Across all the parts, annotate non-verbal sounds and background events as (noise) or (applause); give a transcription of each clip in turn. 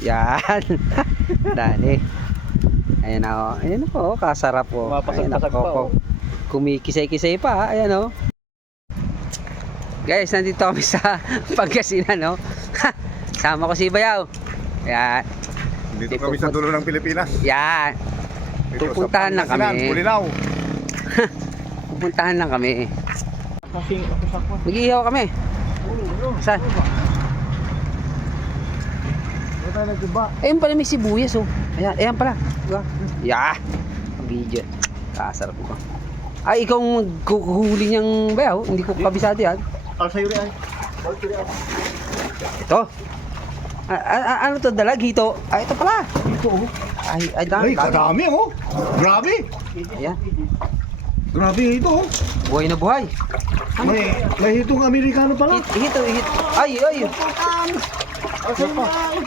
Yan. (laughs) Dali. Ayan oh. Ayan po, oh, kasarap po. Mapasag-pasag pa, oh. Kumikisay-kisay pa, ah. ayan oh. Guys, nandito kami sa (laughs) Pangasinan, no? (laughs) Sama ko si Bayaw. Yan. Dito Di kami po- sa dulo ng Pilipinas. Yan. Dito Pupuntahan sa na kami. Bulinaw. Pupuntahan lang kami. Kasi ako sa kwan. Mag-iihaw kami. Saan? Tayo nagdiba. Ayun pala may sibuyas, oh. Ayan, ayan pala. Diba? Yeah. Video. Kasarap ko. Ay, ikaw ang magkuhuli niyang bayaw. Hindi ko kabisado yan. Al sa'yo rin. Ito. A- a- a- ano to? Dalag? Hito? Ay, ito pala. Ito oh. Ay, ay, dami. Ay, dami. kadami oh. Grabe. Ayan. Grabe ito oh. Buhay na buhay. May, may hitong Amerikano pala. Hit, hito, hit. Ay, ay. Al sa'yo rin ay.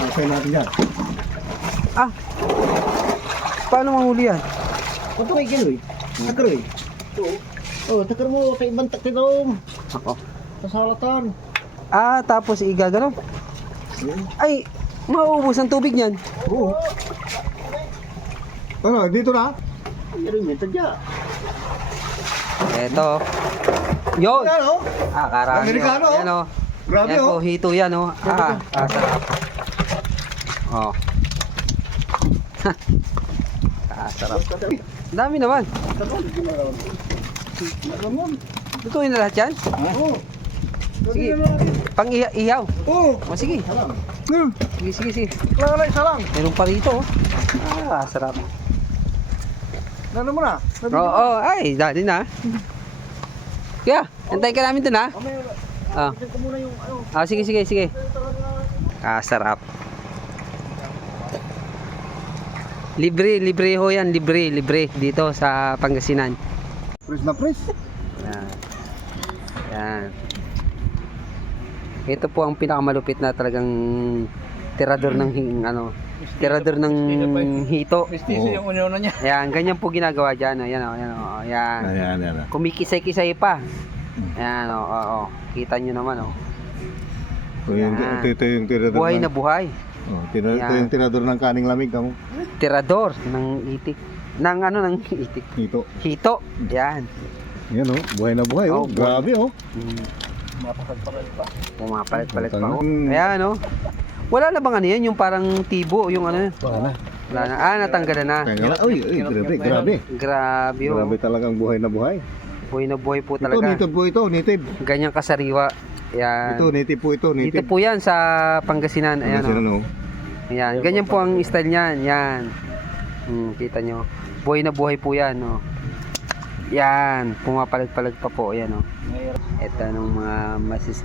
Masay natin yan. Ah. Paano manghuli yan? Ito kay Ginoy. Takar eh. Ito oh. Oh, takar mo sa ibang taktinom. Ako. Sa salatan. Ah, tapos igagano. Ay, mauubos ang tubig niyan. Oo. Ano, dito na? Rin may tadya. Eto. Yun. Yan oh. Ah, karami. Amerikano, oh. Oh. Grabe yan oh. po, hito yan, oh. Ah, ah, sarap. Oh. (laughs) ah, sarap. Dami naman. Lutuin na lahat yan? Oo. Sige. Pang iha- ihaw. Oo. O, sige. Hmm. Sige, sige, sige. Wala isa lang. Meron pa rito, oh. Ah, sarap. Ano mo na? Oo, oh, ay, dali na. Kaya, antayin ka namin dun, ha? Ito ano. Ah, sige, sige, sige. Ah, sarap. Libre, libre ho yan, libre, libre dito sa Pangasinan. Pres na pres. Yan. Yan. Ito po ang pinakamalupit na talagang tirador ng hing, ano, tirador ng hito. Mistiso yung unyo niya. Ayan, ganyan po ginagawa dyan. Ayan, oh, ayan, oh, ayan. Ayan, ayan. Kumikisay-kisay pa. Ayan, oh, oh, oh. Kita nyo naman, oh. Ito yung, ito, ito yung tirador Buhay ng, na buhay. Oh, tira, ito yung tirador ng kaning lamig kamo. Tirador ng itik. Ng ano, ng itik. Dito. Hito. Yan. Yan oh, buhay na buhay oh. Oh, buhay. Grabe oh. Hmm. Mapasagpagal pa. Pumapalit-palit pa. Oh. Mm. Ayan, no? Wala na bang ano yan? Yung parang tibo, yung ano? Wala na. Wala na. Ah, natanggalan na. Kaya, uy, uy, grabe, grabe. Grabe, oh. Grabe talagang buhay na buhay. Buhay na buhay po Ito, talaga. native po ito, native. Ganyang kasariwa. Yan. Ito, native po ito, Dito native. po yan sa Pangasinan. Ayan, Ayan, oh. oh. Ayan. Ganyan po ang style niyan. Yan. Hmm, kita nyo. Buhay na buhay po yan, no? Yan. Pumapalag-palag pa po. Ayan, oh. Ito ng mga masis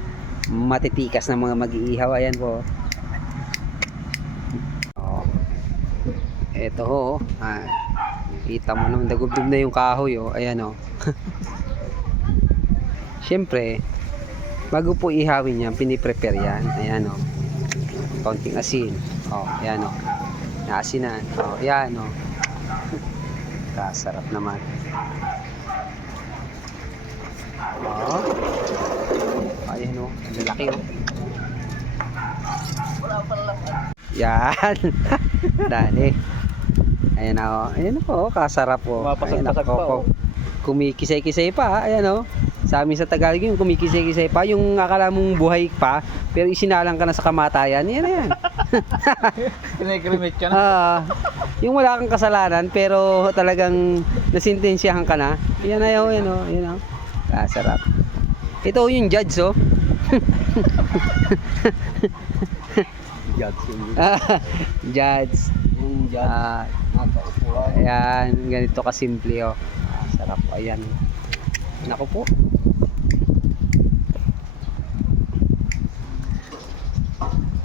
matitikas na mga mag-iihaw. Ayan po. Oh. Ito ho. oh. Ah. Kita mo naman dagubdub na yung kahoy. Oh. Ayan oh. (laughs) Siyempre, bago po ihawin yan, piniprepare yan. Ayan oh. Konting asin. Oh, ayan oh. Naasinan. Oh, ayan oh. (laughs) Kasarap naman. Oh. Ayan o, ang lalaki o. Yan. (laughs) Dali. Ayan o. Ayan po, kasarap. Mapasag-pasag Ayan, oh. Kumikisay-kisay pa. Ayan o. Sa amin sa Tagalog yung kumikisay-kisay pa. Yung akala mong buhay pa, pero isinalang ka na sa kamatayan. Yan na yan. (laughs) Pinagrimit ka na. Ah, yung wala kang kasalanan, pero talagang nasintensyahan ka na. Yan na yun, yan o. Yan o. Kasarap. Ito yung judge, oh. (laughs) Judge Ah, (laughs) judge. yung judge. Ah, ayan, ganito kasimple, oh. Ah, sarap, ayan. Nako po.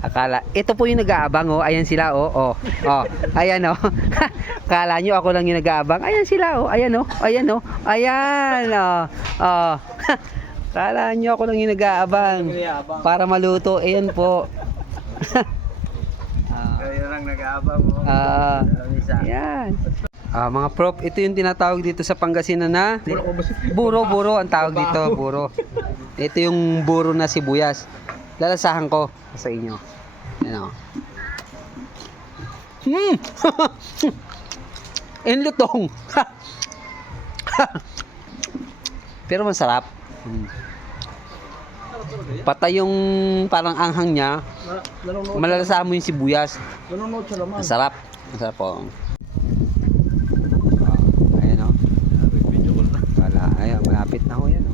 Akala, ito po yung nag-aabang, oh. Ayan sila, oh. Oh, oh. Ayan, oh. (laughs) Akala nyo ako lang yung nag-aabang. Ayan sila, oh. Ayan, oh. Ayan, oh. Ayan, oh. Oh. (laughs) Akala nyo ako lang yung nag-aabang. Para maluto. Ayan po. Kaya lang nag-aabang mo. (laughs) Ah, Isa. Ayan. Ah, mga prop, ito yung tinatawag dito sa Pangasinan na buro, buro ang tawag dito, buro. Ito yung buro na sibuyas. Lalasahan ko sa inyo. Yan o. Hmm! (laughs) Enlutong! (laughs) Pero masarap. Hmm. Patay yung parang anghang niya. Na- Nanonood, Malalasa mo yung sibuyas. Masarap. Masarap po. Ayan o. Wala. Ayan, malapit na ho yan o.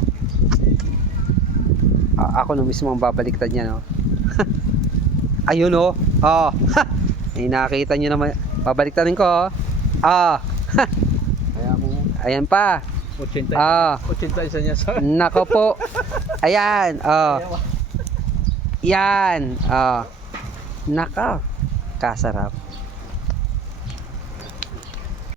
Ako na mismo ang babaliktad niya no. (laughs) Ayun o. Oh. (laughs) Ay, nakita niyo naman. Babaliktarin ko oh. (laughs) Ah. Ayan pa. 80, Ah. 80 isa niya sa... Nako po. Ayan. Oh. Yan. Oh. Naka. Kasarap.